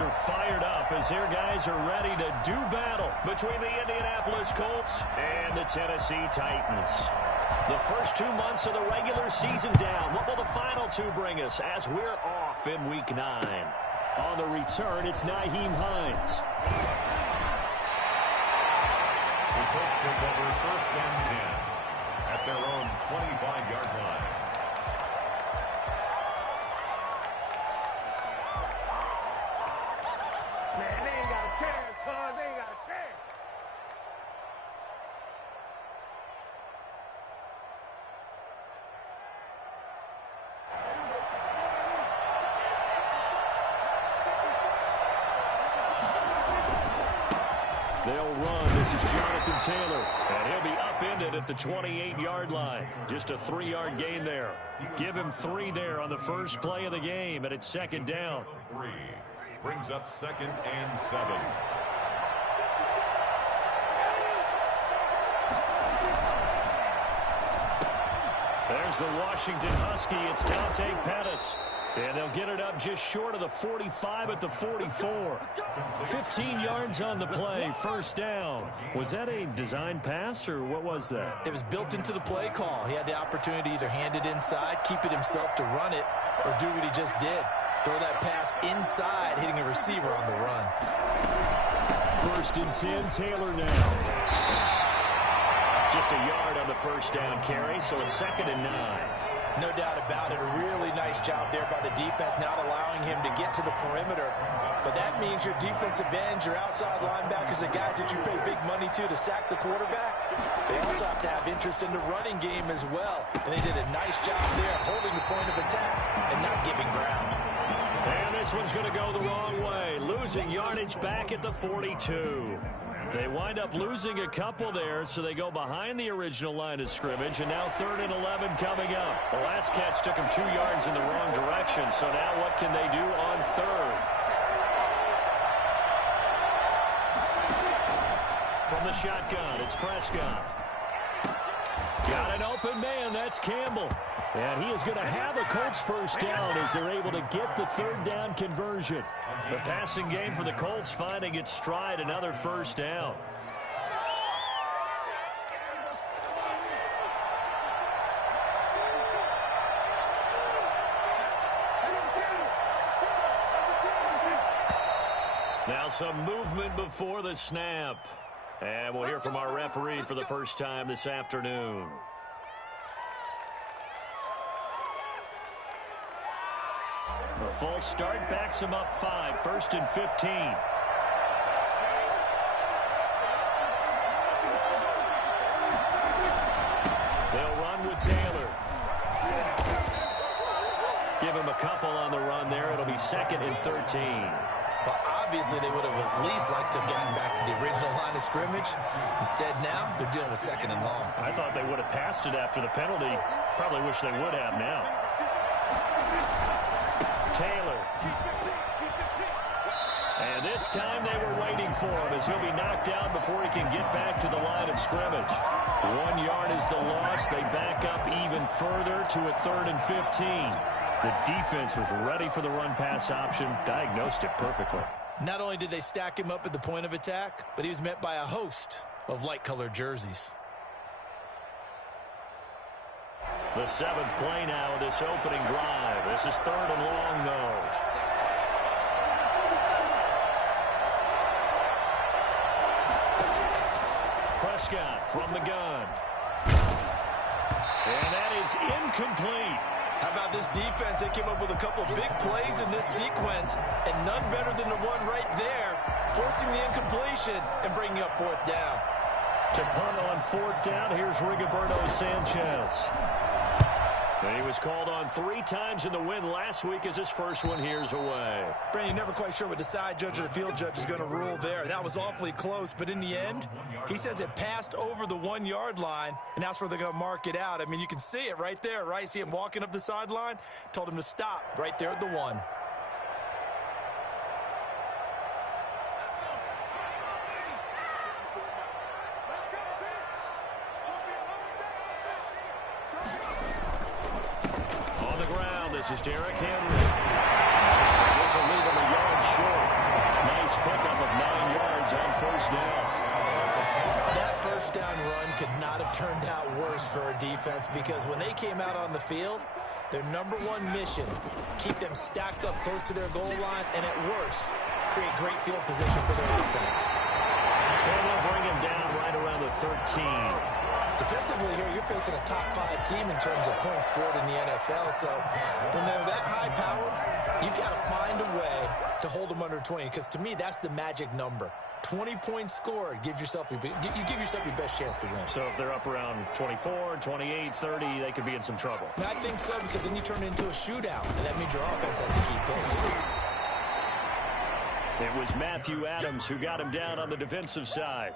Are fired up as their guys are ready to do battle between the Indianapolis Colts and the Tennessee Titans. The first 2 months of the regular season down. What will the final two bring us as we're off in Week 9? On the return, it's Nyheim Hines. The Colts take over 1st and 10 at their own 25-yard line. Man, they ain't got a chance, cuz. They ain't got a chance. They'll run. This is Jonathan Taylor. And he'll be upended at the 28-yard line. Just a 3-yard gain there. Give him 3 there on the first play of the game, and it's 2nd down. 3 brings up 2nd and 7. There's the Washington Husky. It's Dante Pettis. And they'll get it up just short of the 45 at the 44. 15 yards on the play, 1st down. Was that a design pass, or what was that? It was built into the play call. He had the opportunity to either hand it inside, keep it himself to run it, or do what he just did. Throw that pass inside, hitting a receiver on the run. 1st and 10, Taylor now. Just a yard on the 1st down carry, so it's 2nd and 9. No doubt about it. A really nice job there by the defense, not allowing him to get to the perimeter. But that means your defensive ends, your outside linebackers, the guys that you pay big money to sack the quarterback, they also have to have interest in the running game as well. And they did a nice job there holding the point of attack and not giving ground. And this one's going to go the wrong way. Losing yardage back at the 42. They wind up losing a couple there, so they go behind the original line of scrimmage, and now 3rd and 11 coming up. The last catch took them 2 yards in the wrong direction, so now what can they do on 3rd? From the shotgun, it's Prescott. Got an open man, that's Campbell. And he is going to have a Colts 1st down as they're able to get the 3rd down conversion. The passing game for the Colts finding its stride, another 1st down. Now some movement before the snap. And we'll hear from our referee for the first time this afternoon. A false start backs him up 5, 1st and 15. They'll run with Taylor. Give him a couple on the run there. It'll be 2nd and 13. But obviously they would have at least liked to have gotten back to the original line of scrimmage. Instead now, they're dealing with 2nd and long. I thought they would have passed it after the penalty. Probably wish they would have now. Taylor. And this time they were waiting for him as he'll be knocked down before he can get back to the line of scrimmage. 1 yard is the loss. They back up even further to a 3rd and 15. The defense was ready for the run-pass option, diagnosed it perfectly. Not only did they stack him up at the point of attack, but he was met by a host of light-colored jerseys. The 7th play now of this opening drive. This is 3rd and long, though. Prescott from the gun. And that is incomplete. How about this defense? They came up with a couple big plays in this sequence, and none better than the one right there, forcing the incompletion and bringing up 4th down. To punt on 4th down, here's Rigoberto Sanchez. And he was called on 3 times in the win last week as his first one here's away. Brandon, you're never quite sure what the side judge or the field judge is going to rule there. That was awfully close, but in the end, he says it passed over the 1 yard line, and that's where they're going to mark it out. I mean, you can see it right there, right? See him walking up the sideline? Told him to stop right there at the 1. On the ground, this is Derrick Henry. This will leave him a yard short. first down. That first down run could not have turned out worse for our defense, because when they came out on the field, their number one mission, keep them stacked up close to their goal line, and at worst, create great field position for their defense. And they'll bring him down right around the 13. Defensively here, you're facing a top 5 team in terms of points scored in the NFL. So when they're that high powered, you've got to find a way to hold them under 20. Because to me, that's the magic number. 20 points scored, you give yourself your best chance to win. So if they're up around 24, 28, 30, they could be in some trouble. I think so, because then you turn it into a shootout, and that means your offense has to keep pace. It was Matthew Adams who got him down on the defensive side.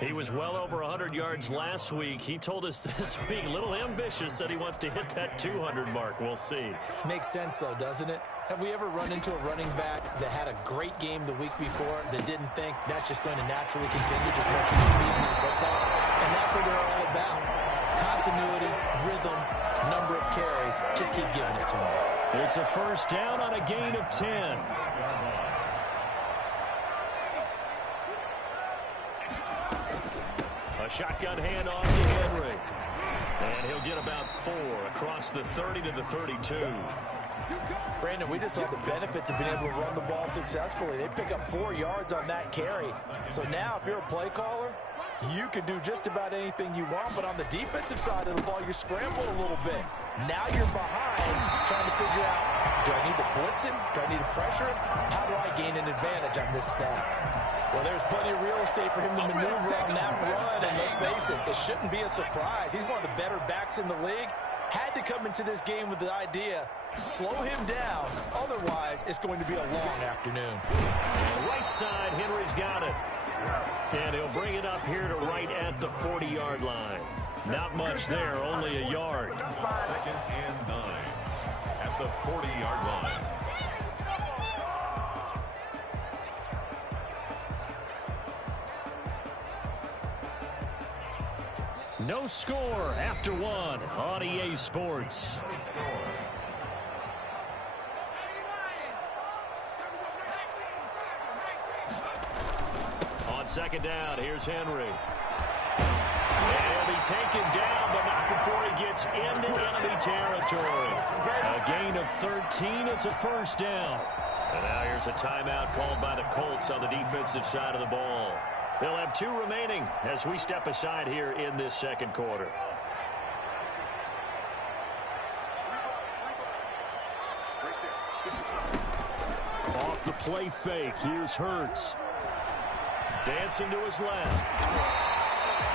He was well over 100 yards last week. He told us this week, a little ambitious, said he wants to hit that 200 mark. We'll see. Makes sense, though, doesn't it? Have we ever run into a running back that had a great game the week before that didn't think that's just going to naturally continue, just once you feed the football? And that's what they're all about. Continuity, rhythm, number of carries. Just keep giving it to them. It's a first down on a gain of 10. A shotgun handoff to Henry. And he'll get about 4 across the 30 to the 32. Brandon, we just saw the benefits of being able to run the ball successfully. They pick up 4 yards on that carry. So now if you're a play caller, you can do just about anything you want. But on the defensive side of the ball, you scramble a little bit. Now you're behind trying to figure out, do I need to blitz him? Do I need to pressure him? How do I gain an advantage on this snap? Well, there's plenty of real estate for him to maneuver on that run, and let's face it, it shouldn't be a surprise. He's one of the better backs in the league. Had to come into this game with the idea, slow him down, otherwise it's going to be a long afternoon. And right side, Henry's got it. And he'll bring it up here to right at the 40-yard line. Not much there, only a yard. 2nd and 9 at the 40-yard line. No score after 1 on EA Sports. On second down, here's Henry. And he'll be taken down, but not before he gets into enemy territory. A gain of 13, it's a first down. And now here's a timeout called by the Colts on the defensive side of the ball. They'll have 2 remaining as we step aside here in this second quarter. Off the play fake, here's Hurts. Dancing to his left.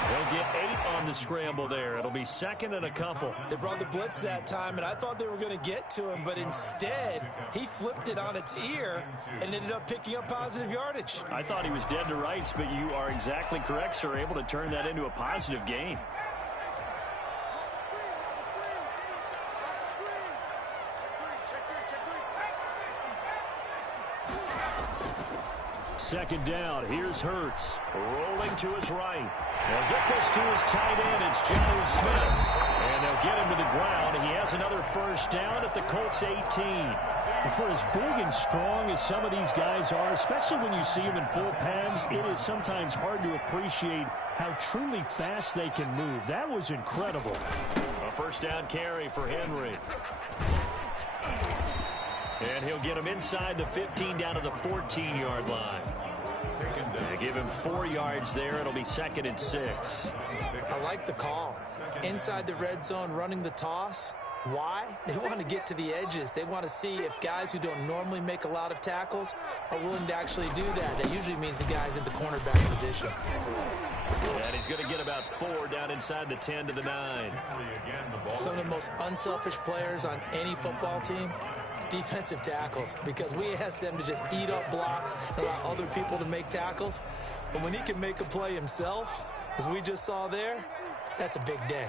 He'll get 8 on the scramble there. It'll be 2nd and a couple. They brought the blitz that time, and I thought they were going to get to him, but instead, he flipped it on its ear and ended up picking up positive yardage. I thought he was dead to rights, but you are exactly correct, sir. Able to turn that into a positive gain. Second down, here's Hurts. Rolling to his right. They'll get this to his tight end. It's Jonnu Smith. And they'll get him to the ground. He has another first down at the Colts 18. For as big and strong as some of these guys are, especially when you see them in full pads, it is sometimes hard to appreciate how truly fast they can move. That was incredible. A first down carry for Henry. And he'll get him inside the 15 down to the 14-yard line. They give him 4 yards there. It'll be 2nd and 6. I like the call. Inside the red zone, running the toss. Why? They want to get to the edges. They want to see if guys who don't normally make a lot of tackles are willing to actually do that. That usually means the guy's in the cornerback position. And he's going to get about 4 down inside the 10 to the 9. Some of the most unselfish players on any football team, defensive tackles, because we ask them to just eat up blocks and allow other people to make tackles. But when he can make a play himself, as we just saw there, that's a big day.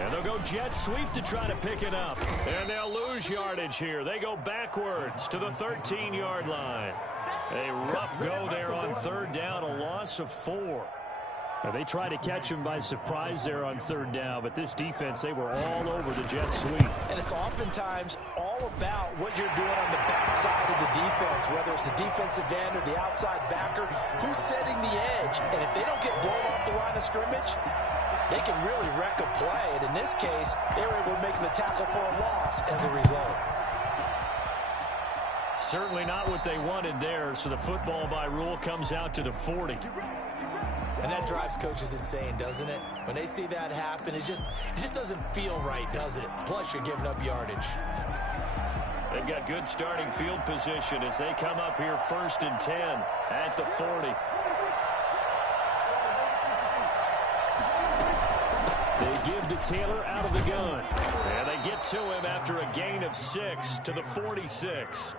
And they'll go jet sweep to try to pick it up. And they'll lose yardage here. They go backwards to the 13-yard line. A rough go there on 3rd down, a loss of 4. They tried to catch him by surprise there on third down, but this defense, they were all over the jet sweep. And it's oftentimes all about what you're doing on the backside of the defense, whether it's the defensive end or the outside backer, who's setting the edge. And if they don't get blown off the line of scrimmage, they can really wreck a play. And in this case, they were able to make the tackle for a loss as a result. Certainly not what they wanted there, so the football by rule comes out to the 40. And that drives coaches insane, doesn't it? When they see that happen, it just doesn't feel right, does it? Plus, you're giving up yardage. They've got good starting field position as they come up here 1st and 10 at the 40. They give to Taylor out of the gun. And they get to him after a gain of 6 to the 46.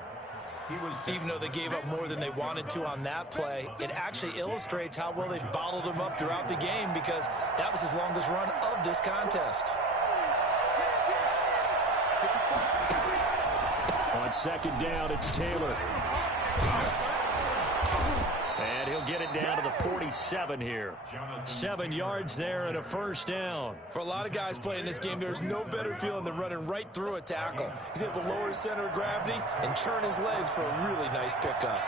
Even though they gave up more than they wanted to on that play, it actually illustrates how well they bottled him up throughout the game because that was his longest run of this contest. On 2nd down, it's Taylor. And he'll get it down to the 47 here. 7 yards there and a 1st down. For a lot of guys playing this game, there's no better feeling than running right through a tackle. He's able to lower his center of gravity and turn his legs for a really nice pickup.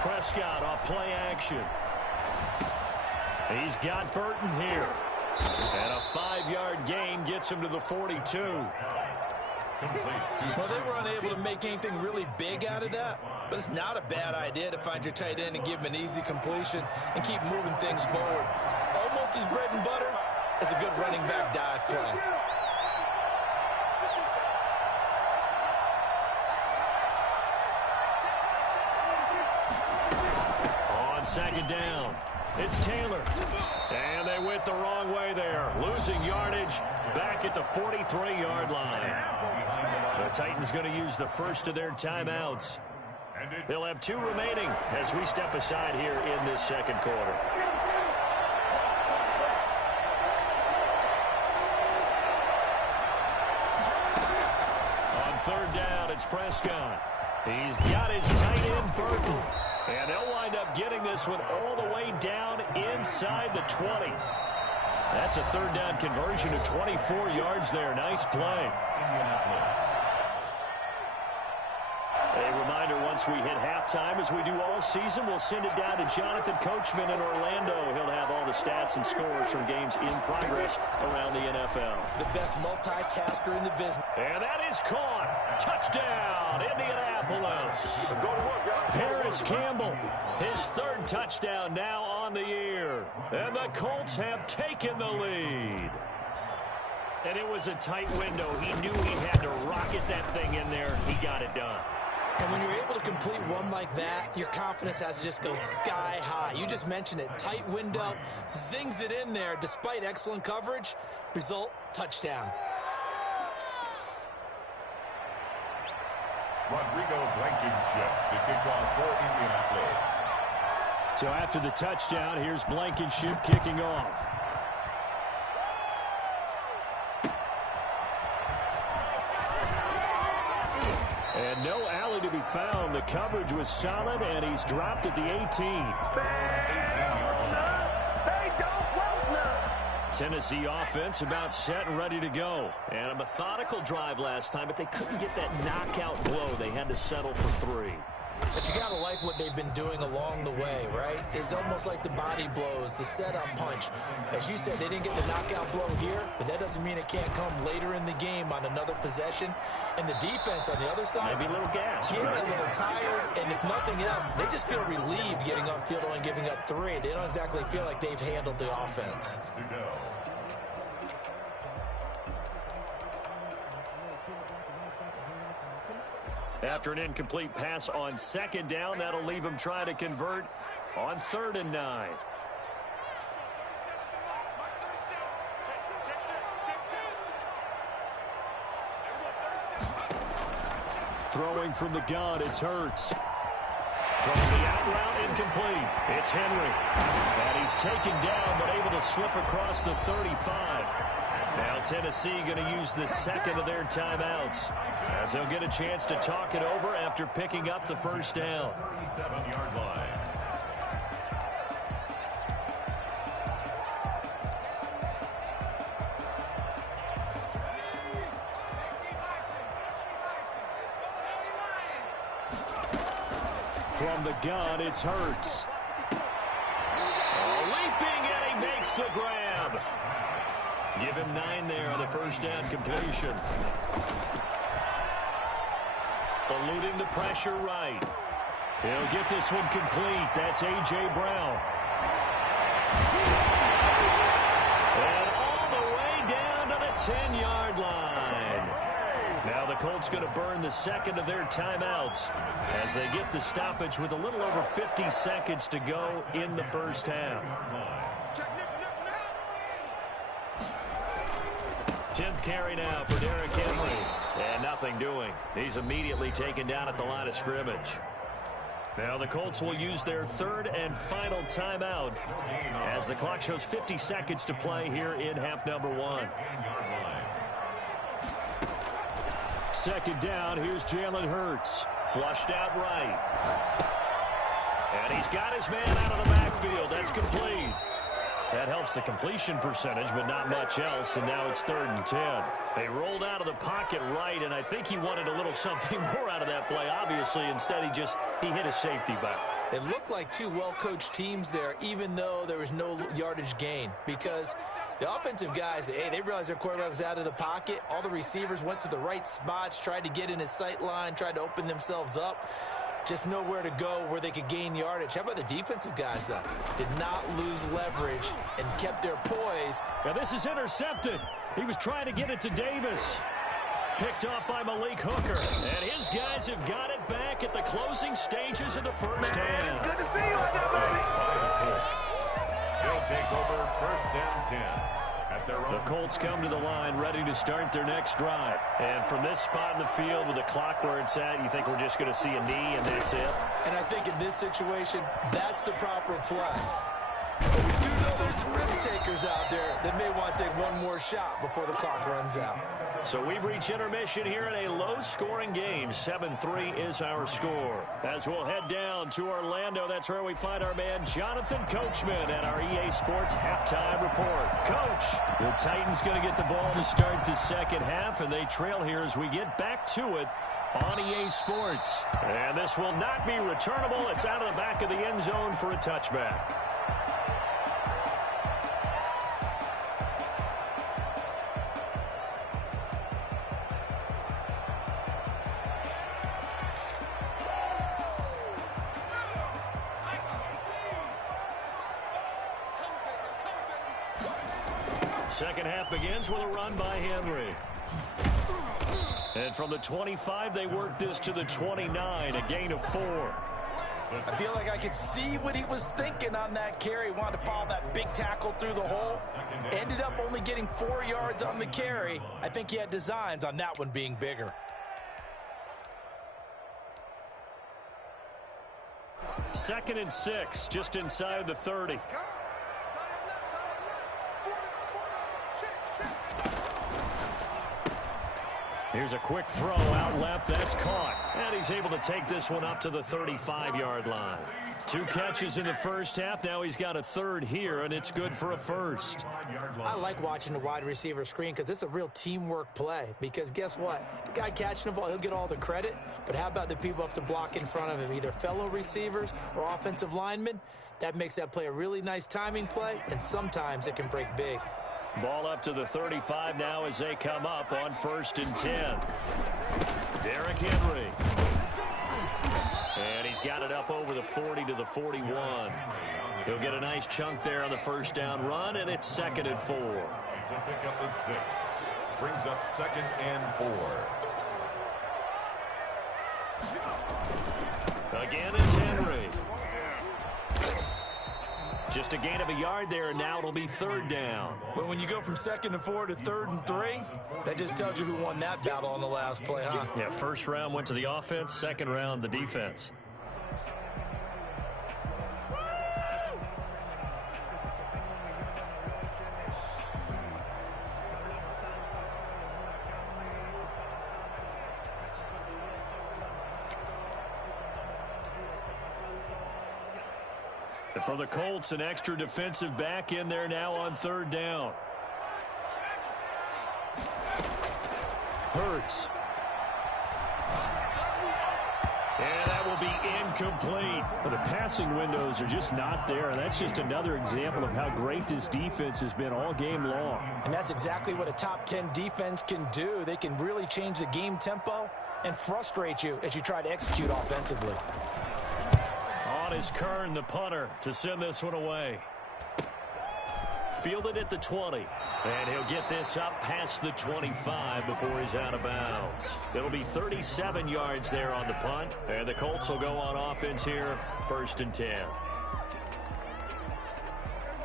Prescott off play action. He's got Burton here. And a 5-yard gain gets him to the 42. Well, they were unable to make anything really big out of that, but it's not a bad idea to find your tight end and give him an easy completion and keep moving things forward. Almost his bread and butter is a good running back dive play. On 2nd down, it's Taylor. And they went the wrong way there, losing yardage back at the 43-yard line. The Titans going to use the first of their timeouts. They'll have 2 remaining as we step aside here in this 2nd quarter. On 3rd down, it's Prescott. He's got his tight end, Burton. And they'll wind up getting this one all the way down inside the 20. That's a 3rd down conversion of 24 yards there. Nice play. A reminder, once we hit halftime, as we do all season, we'll send it down to Jonathan Coachman in Orlando. He'll have all the stats and scores from games in progress around the NFL. The best multitasker in the business. And that is caught. Touchdown, Indianapolis. Let's go to work, y'all. Paris Campbell, his 3rd touchdown now on the year. And the Colts have taken the lead. And it was a tight window. He knew he had to rocket that thing in there. He got it done. And when you're able to complete one like that, your confidence has to just go sky high. You just mentioned it. Tight window, zings it in there despite excellent coverage. Result, touchdown. Rodrigo Blankenship to kick off for Indianapolis. So after the touchdown, here's Blankenship kicking off. And no alley to be found. The coverage was solid, and he's dropped at the 18. Tennessee offense about set and ready to go. And a methodical drive last time, but they couldn't get that knockout blow. They had to settle for 3. But you got to like what they've been doing along the way, right? It's almost like the body blows, the setup punch. As you said, they didn't get the knockout blow here, but that doesn't mean it can't come later in the game on another possession. And the defense on the other side, Maybe a little gas. yeah, a little tired, and if nothing else, they just feel relieved getting off field and giving up 3. They don't exactly feel like they've handled the offense. To go. After an incomplete pass on 2nd down, that'll leave him trying to convert on 3rd and 9. Throwing from the gun, it's Hurts. Throwing the out route incomplete. It's Henry. And he's taken down but able to slip across the 35. Now Tennessee going to use the second of their timeouts as they'll get a chance to talk it over after picking up the first down. 37-yard line. From the gun, it's Hurts. Leaping, and he makes the grab. Give him 9 there on the first down completion. Eluding the pressure right. He'll get this one complete. That's A.J. Brown. And all the way down to the 10-yard line. Now the Colts going to burn the second of their timeouts as they get the stoppage with a little over 50 seconds to go in the first half. 10th carry now for Derrick Henry. And nothing doing. He's immediately taken down at the line of scrimmage. Now the Colts will use their third and final timeout as the clock shows 50 seconds to play here in half number 1. Second down, here's Jalen Hurts. Flushed out right. And he's got his man out of the backfield. That's complete. That helps the completion percentage, but not much else, and now it's 3rd and 10. They rolled out of the pocket right, and I think he wanted a little something more out of that play, obviously. Instead, he hit a safety back. It looked like two well-coached teams there, even though there was no yardage gain, because the offensive guys, they realized their quarterback was out of the pocket. All the receivers went to the right spots, tried to get in his sight line, tried to open themselves up. Just nowhere to go where they could gain yardage. How about the defensive guys, though? Did not lose leverage and kept their poise. Now this is intercepted. He was trying to get it to Davis. Picked off by Malik Hooker. And his guys have got it back at the closing stages of the first half. Good to see you out there, baby. They'll take over 1st and 10. The Colts come to the line ready to start their next drive. And from this spot in the field with the clock where it's at, you think we're just going to see a knee and that's it? And I think in this situation, that's the proper play. But we do know there's some risk takers out there that may want to take one more shot before the clock runs out. So we've reached intermission here in a low-scoring game. 7-3 is our score. As we'll head down to Orlando, that's where we find our man Jonathan Coachman at our EA Sports Halftime Report. Coach, the Titans going to get the ball to start the second half, and they trail here as we get back to it on EA Sports. And this will not be returnable. It's out of the back of the end zone for a touchback. Second half begins with a run by Henry. And from the 25, they work this to the 29, a gain of 4. I feel like I could see what he was thinking on that carry. Wanted to follow that big tackle through the hole. Ended up only getting 4 yards on the carry. I think he had designs on that one being bigger. Second and 6, just inside the 30. Here's a quick throw out left. That's caught. And he's able to take this one up to the 35-yard line. 2 catches in the first half. Now he's got a third here, and it's good for a first. I like watching the wide receiver screen because it's a real teamwork play. Because guess what? The guy catching the ball, he'll get all the credit. But how about the people up to block in front of him, either fellow receivers or offensive linemen? That makes that play a really nice timing play, and sometimes it can break big. Ball up to the 35 now as they come up on 1st and 10. Derrick Henry. And he's got it up over the 40 to the 41. He'll get a nice chunk there on the first down run, and it's 2nd and 4. It's a pickup of 6. Brings up 2nd and 4. Again, it's Henry. Just a gain of a yard there, and now it'll be 3rd down. But when you go from 2nd and 4 to 3rd and 3, that just tells you who won that battle on the last play, huh? Yeah, first round went to the offense, second round the defense. And for the Colts, an extra defensive back in there now on third down. Hurts. And that will be incomplete. The passing windows are just not there, and that's just another example of how great this defense has been all game long. And that's exactly what a top 10 defense can do. They can really change the game tempo and frustrate you as you try to execute offensively. On is Kern, the punter, to send this one away. Fielded at the 20. And he'll get this up past the 25 before he's out of bounds. It'll be 37 yards there on the punt. And the Colts will go on offense here, 1st and 10.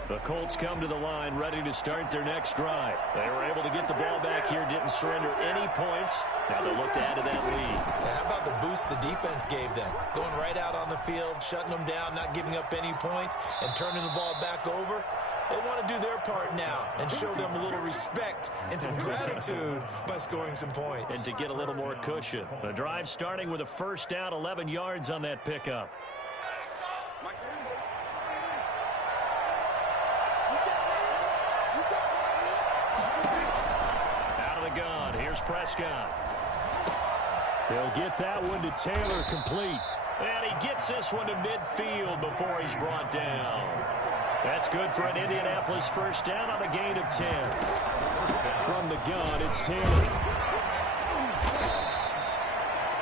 The Colts come to the line ready to start their next drive. They were able to get the ball back here, didn't surrender any points. Now they'll look to add to that lead. How about the boost the defense gave them? Going right out on the field, shutting them down, not giving up any points, and turning the ball back over. They want to do their part now and show them a little respect and some gratitude by scoring some points. And to get a little more cushion. The drive starting with a first down, 11 yards on that pickup. Out of the gun, here's Prescott. They'll get that one to Taylor complete. And he gets this one to midfield before he's brought down. That's good for an Indianapolis first down on a gain of 10. From the gun, it's Taylor.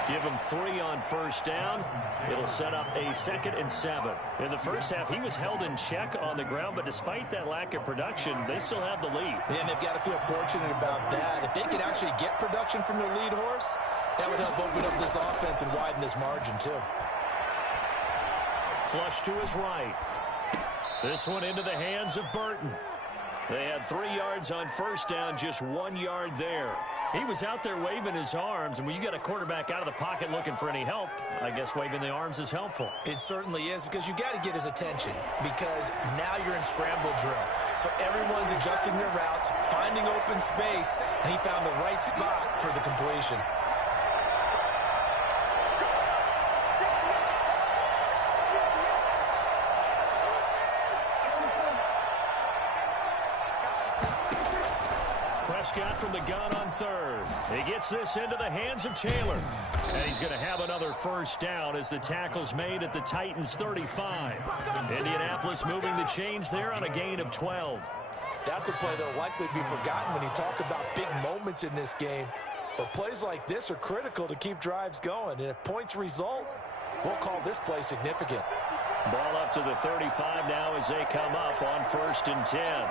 Give him 3 on first down. It'll set up a 2nd and 7. In the first half, he was held in check on the ground, but despite that lack of production, they still have the lead. And they've got to feel fortunate about that. If they could actually get production from their lead horse, that would help open up this offense and widen this margin, too. Flush to his right. This one into the hands of Burton. They had 3 yards on first down, just 1 yard there. He was out there waving his arms, and when you got a quarterback out of the pocket looking for any help, I guess waving the arms is helpful. It certainly is, because you got to get his attention, because now you're in scramble drill. So everyone's adjusting their routes, finding open space, and he found the right spot for the completion. Prescott from the gun on third. He gets this into the hands of Taylor. And he's going to have another first down as the tackle's made at the Titans' 35. Indianapolis moving the chains there on a gain of 12. That's a play that will likely be forgotten when you talk about big moments in this game. But plays like this are critical to keep drives going. And if points result, we'll call this play significant. Ball up to the 35 now as they come up on 1st and 10.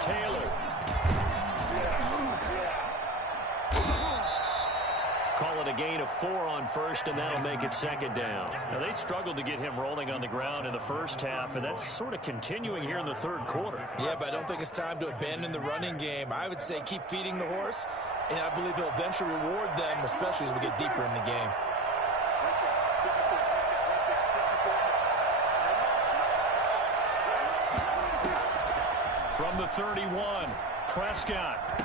Taylor. Call it a gain of 4 on first, and that'll make it 2nd down. Now, they struggled to get him rolling on the ground in the first half, and that's sort of continuing here in the third quarter. Yeah, but I don't think it's time to abandon the running game. I would say keep feeding the horse, and I believe he'll eventually reward them, especially as we get deeper in the game. From the 31, Prescott.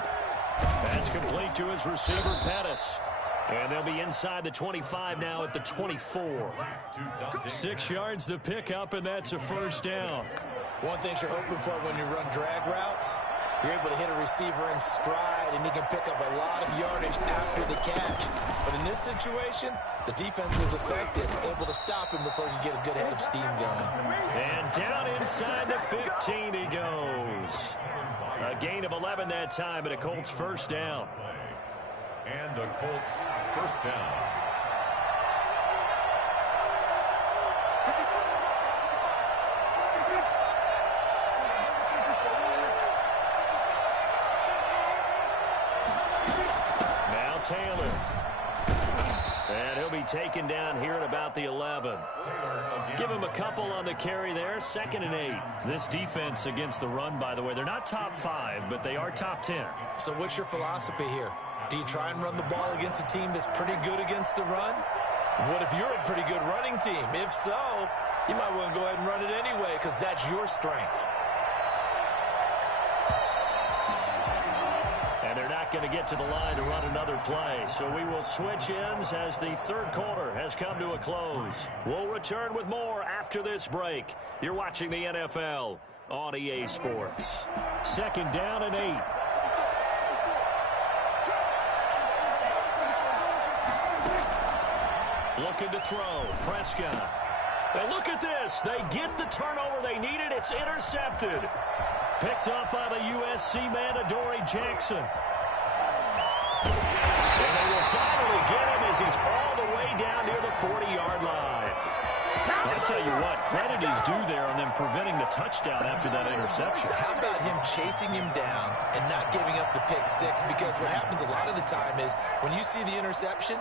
That's complete to his receiver, Pettis. And they'll be inside the 25 now at the 24. 6 yards the pickup, and that's a first down. One thing you're hoping for when you run drag routes, you're able to hit a receiver in stride, and he can pick up a lot of yardage after the catch. But in this situation, the defense was effective, able to stop him before he could get a good head of steam going. And down inside the 15 he goes. A gain of 11 that time, and a Colts first down. And a Colts first down. Now Taylor. And he'll be taken down here at about the 11. Give him a couple on the carry there, 2nd and 8. This defense against the run, by the way, they're not top 5, but they are top 10. So what's your philosophy here? Do you try and run the ball against a team that's pretty good against the run? What if you're a pretty good running team? If so, you might want to go ahead and run it anyway, because that's your strength. going to get to the line to run another play. So we will switch ends as the third quarter has come to a close. We'll return with more after this break. You're watching the NFL on EA Sports. 2nd down and 8. Looking to throw. Prescott. And look at this. They get the turnover they needed. It's intercepted. Picked up by the USC man, Adoree Jackson. And they will finally get him as he's all the way down near the 40-yard line. I'll tell you what, credit is due there on them preventing the touchdown after that interception. How about him chasing him down and not giving up the pick six? Because what happens a lot of the time is when you see the interception,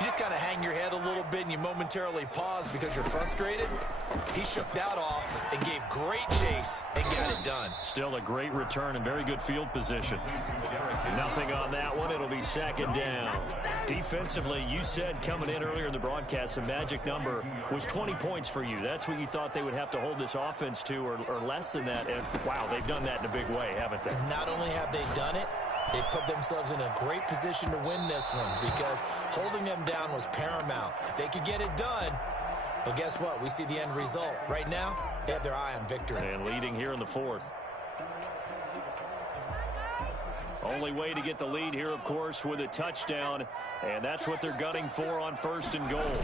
you just kind of hang your head a little bit and you momentarily pause because you're frustrated. He shook that off and gave great chase and got it done. Still a great return and very good field position. Nothing on that one. It'll be 2nd down. Defensively, you said coming in earlier in the broadcast, the magic number was 20 points for you. That's what you thought they would have to hold this offense to or less than that. And, wow, they've done that in a big way, haven't they? And not only have they done it, they've put themselves in a great position to win this one because holding them down was paramount. If they could get it done, well, guess what? We see the end result. Right now, they have their eye on victory. And leading here in the 4th. Only way to get the lead here, of course, with a touchdown, and that's what they're gunning for on 1st and goal.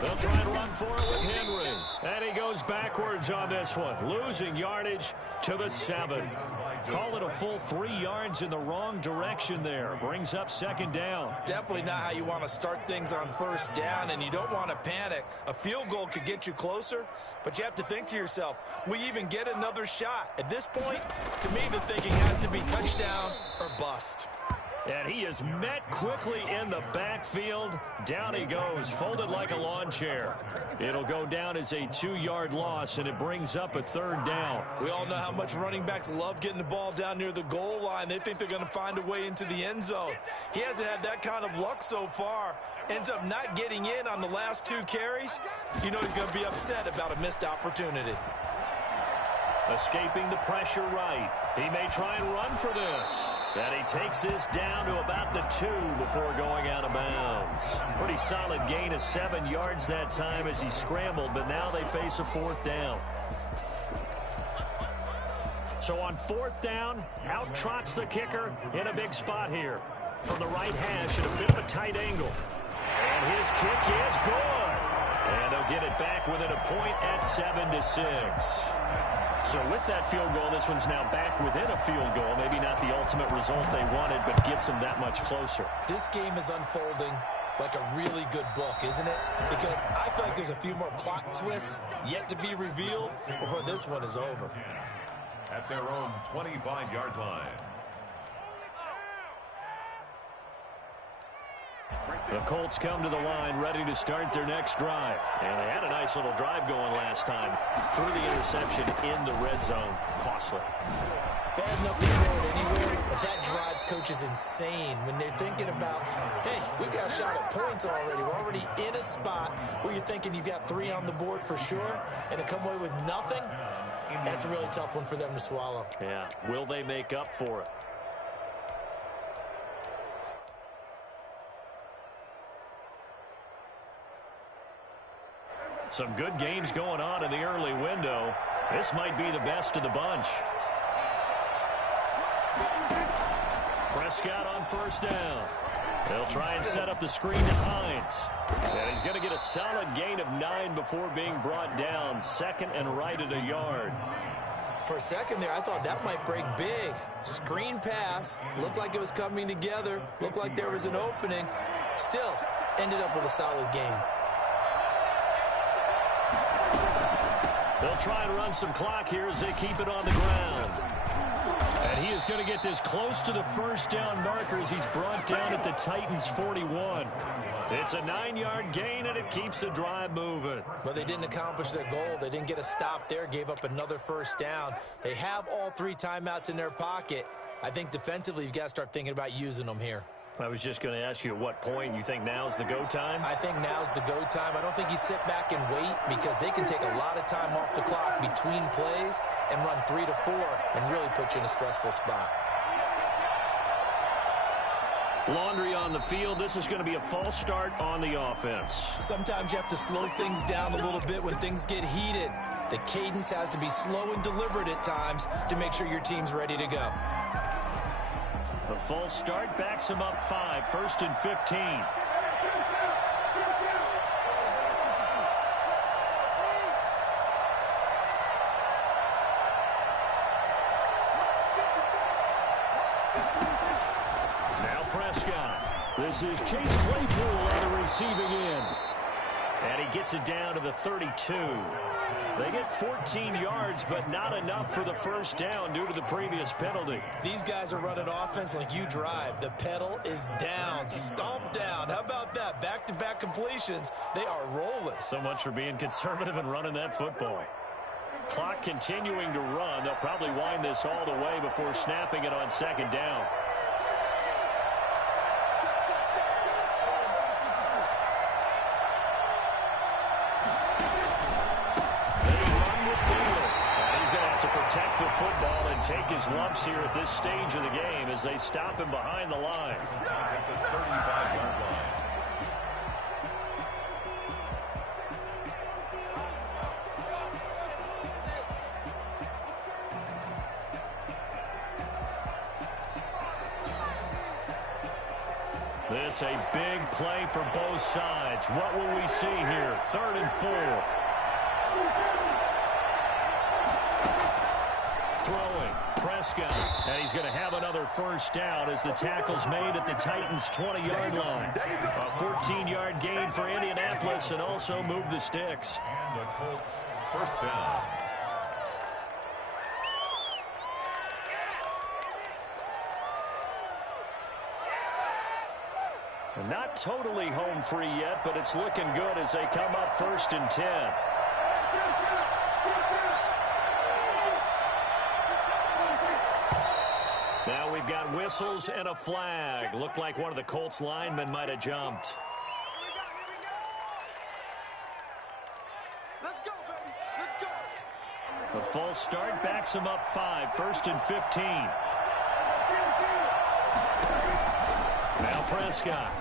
They'll try and run for it with Henry. And he goes backwards on this one, losing yardage to the 7. Call it a full 3 yards in the wrong direction there. Brings up 2nd down. Definitely not how you want to start things on 1st down, and you don't want to panic. A field goal could get you closer, but you have to think to yourself, we even get another shot. At this point, to me, the thinking has to be touchdown or bust. And he is met quickly in the backfield. Down he goes, folded like a lawn chair. It'll go down as a 2-yard loss, and it brings up a 3rd down. We all know how much running backs love getting the ball down near the goal line. They think they're going to find a way into the end zone. He hasn't had that kind of luck so far. Ends up not getting in on the last 2 carries. You know he's going to be upset about a missed opportunity. Escaping the pressure right. He may try and run for this. And he takes this down to about the 2 before going out of bounds. Pretty solid gain of 7 yards that time as he scrambled, but now they face a 4th down. So on 4th down, out trots the kicker in a big spot here. From the right hash at a bit of a tight angle. And his kick is good. And they'll get it back within a point at 7-6. So with that field goal, this one's now back within a field goal. Maybe not the ultimate result they wanted, but gets them that much closer. This game is unfolding like a really good book, isn't it? Because I feel like there's a few more plot twists yet to be revealed before this one is over. At their own 25-yard line. The Colts come to the line ready to start their next drive. And they had a nice little drive going last time. Through the interception in the red zone. Costly. Bad enough to throw it anywhere, but that drives coaches insane when they're thinking about, hey, we got a shot at points already. We're already in a spot where you're thinking you got 3 on the board for sure, and to come away with nothing, that's a really tough one for them to swallow. Yeah. Will they make up for it? Some good games going on in the early window. This might be the best of the bunch. Prescott on 1st down. They'll try and set up the screen to Hines. And he's going to get a solid gain of 9 before being brought down. 2nd and right at a yard. For a second there, I thought that might break big. Screen pass. Looked like it was coming together. Looked like there was an opening. Still, ended up with a solid gain. They'll try and run some clock here as they keep it on the ground. And he is going to get this close to the 1st down marker as he's brought down at the Titans' 41. It's a 9-yard gain, and it keeps the drive moving. But they didn't accomplish their goal. They didn't get a stop there, gave up another 1st down. They have all 3 timeouts in their pocket. I think defensively you've got to start thinking about using them here. I was just going to ask you at what point you think now's the go time? I think now's the go time. I don't think you sit back and wait because they can take a lot of time off the clock between plays and run 3 to 4 and really put you in a stressful spot. Laundry on the field. This is going to be a false start on the offense. Sometimes you have to slow things down a little bit when things get heated. The cadence has to be slow and deliberate at times to make sure your team's ready to go. The false start backs him up 5, 1st and 15. Now Prescott. This is Chase Claypool on the receiving end. And he gets it down to the 32. They get 14 yards, but not enough for the first down due to the previous penalty. These guys are running offense like you drive. The pedal is down, stomp down. How about that? Back-to-back completions. They are rolling. So much for being conservative and running that football. Clock continuing to run. They'll probably wind this all the way before snapping it on 2nd down. Protect the football and take his lumps here at this stage of the game as they stop him behind the line. At the 35-yard line. This a big play for both sides. What will we see here? 3rd and 4. Throwing, Prescott, and he's going to have another first down as the tackle's made at the Titans' 20-yard line. A 14-yard gain for Indianapolis and also move the sticks. And the Colts first down. Not totally home free yet, but it's looking good as they come up 1st and 10. Now we've got whistles and a flag. Looked like one of the Colts linemen might have jumped. Let's go, baby. Let's go. The false start backs him up 5, 1st and 15. Now Prescott.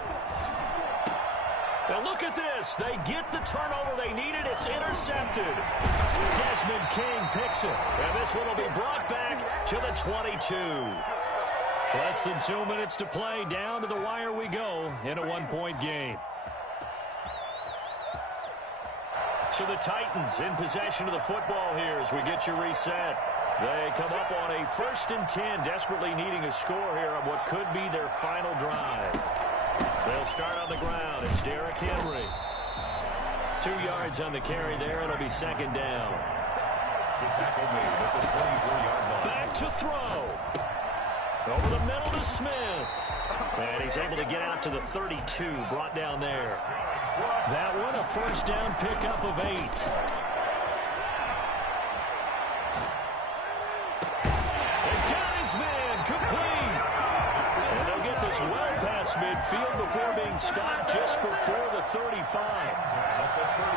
Now look at this. They get the turnover they needed. It's intercepted. Desmond King picks it. And this one will be brought back to the 22. Less than 2 minutes to play. Down to the wire we go in a one-point game. So the Titans in possession of the football here as we get you reset. They come up on a 1st and 10, desperately needing a score here on what could be their final drive. They'll start on the ground. It's Derrick Henry. 2 yards on the carry there. It'll be 2nd down. The tackle made at the 24-yard line. Back to throw. Over the middle to Smith. And he's able to get out to the 32, brought down there. That one a first down pickup of 8. Complete. And they'll get this well past midfield before being stopped just before the 35.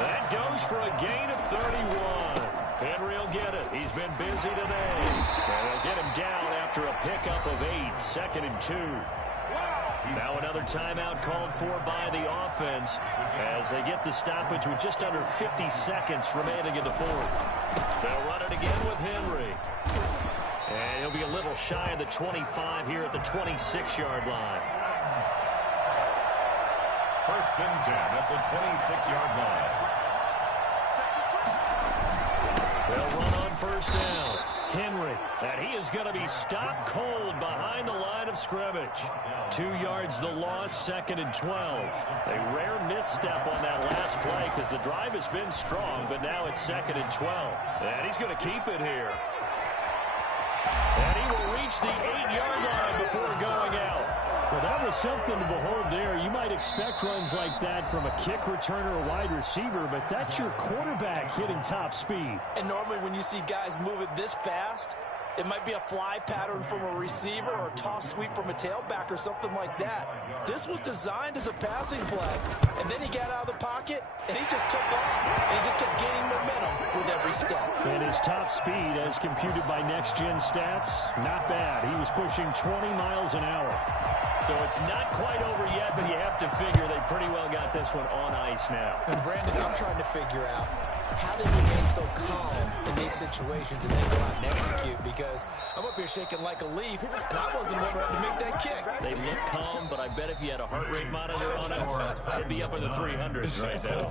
That goes for a gain of 31. Henry will get it. He's been busy today. And they'll get him down after a pickup of 8. 2nd and 2. Now another timeout called for by the offense as they get the stoppage with just under 50 seconds remaining in the 4th. They'll run it again with Henry. And he'll be a little shy of the 25 here at the 26-yard line. 1st and 10 at the 26-yard line. They'll run on 1st down. Henry, and he is going to be stopped cold behind the line of scrimmage. 2 yards the loss, 2nd and 12. A rare misstep on that last play because the drive has been strong, but now it's 2nd and 12. And he's going to keep it here. And he will reach the 8-yard line before going out. Well, that was something to behold there. You might expect runs like that from a kick returner or wide receiver, but that's your quarterback hitting top speed. And normally when you see guys moving this fast, It might be a fly pattern from a receiver or a toss sweep from a tailback or something like that. This was designed as a passing play, and then he got out of the pocket, and he just took off, and he just kept gaining momentum with every step. And his top speed, as computed by Next Gen Stats, not bad. He was pushing 20 miles an hour. So it's not quite over yet, but you have to figure they pretty well got this one on ice now. And Brandon, I'm trying to figure out how they remain so calm in these situations and then go out and execute, because I'm up here shaking like a leaf, and I wasn't one ready to make that kick. They look calm, but I bet if you had a heart rate monitor on it, it'd be up in the 300s right now.